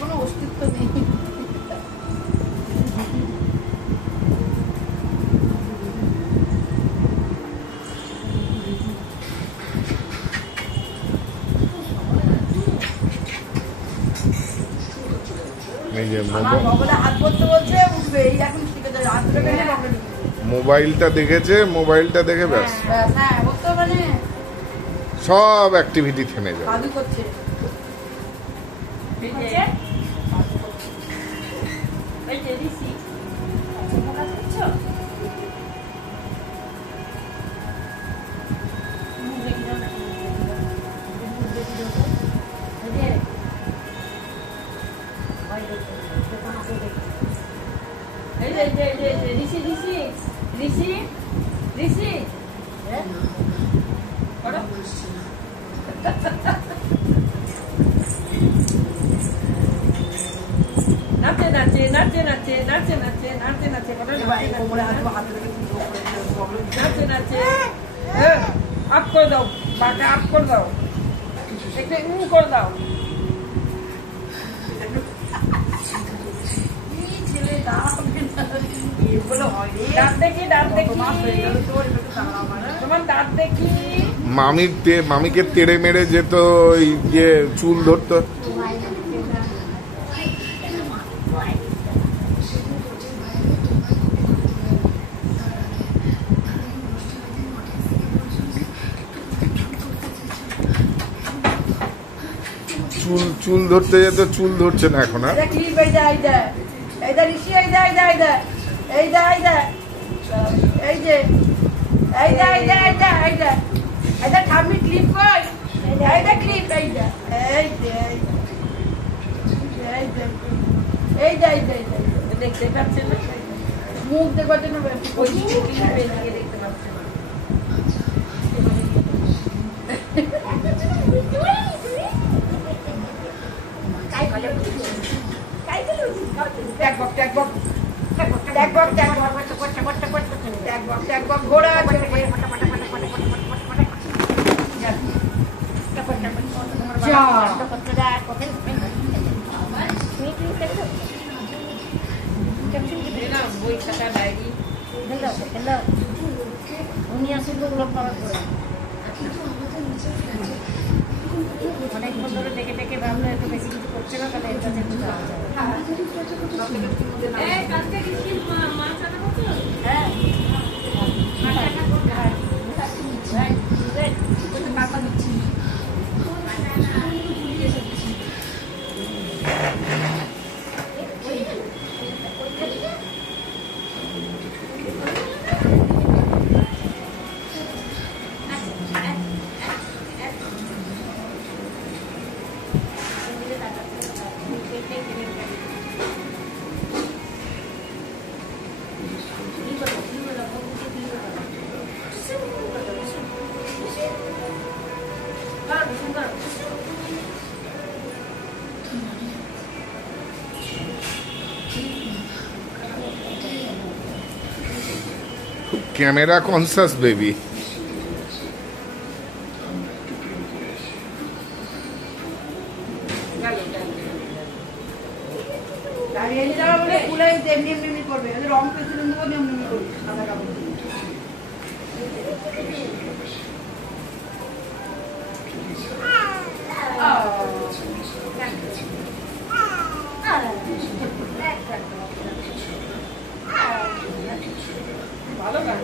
কোনো অস্তিত্ব নেই। মোবাইলটা দেখেছে, মোবাইলটা দেখে ব্যাস সব অ্যাক্টিভিটি থেমে যায়। আপ করে দাও, বাটা আপ করে দাও, একটু করে দাও। মামিকে তেড়ে মেরে যেত, ইয়ে চুল ধরতো। চুল ধরতে যেত, চুল ধরছে না এখন। দেখতে পাচ্ছে না, মুখ দেখবার জন্য দেখতে পাচ্ছে না। বই খাতা ডায়েরি উনি আসলে অনেকক্ষণ ধরে ডেকে ডেকে ভাবলো এত বেশি কিছু করছে না, তাহলে এটা ক্যামেরা কনসাস বেবি। রং পেছনে এমনি করবে সাদা কাপড়। ভালো গান।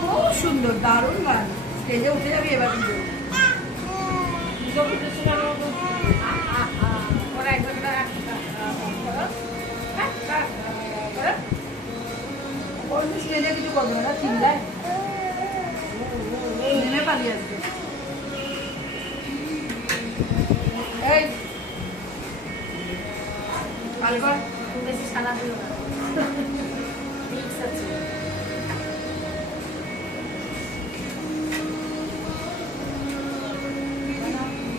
খুব সুন্দর, দারুণ গান। স্টেজে উঠে যাবি এবার কিন্তু। স্টেজে কিছু করবে না, চিল্লায় নেমে পালিয়ে আসবে। তারপর বেশি সাদা দিও না মিক্স আছে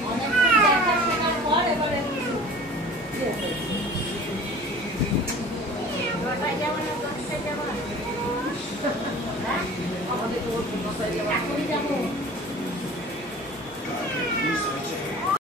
অনেক দেখার পর এবারে দশটায় যাবো না 10টায় যাবো না আমাদের তো 10টায় যাবো এখনই যাবো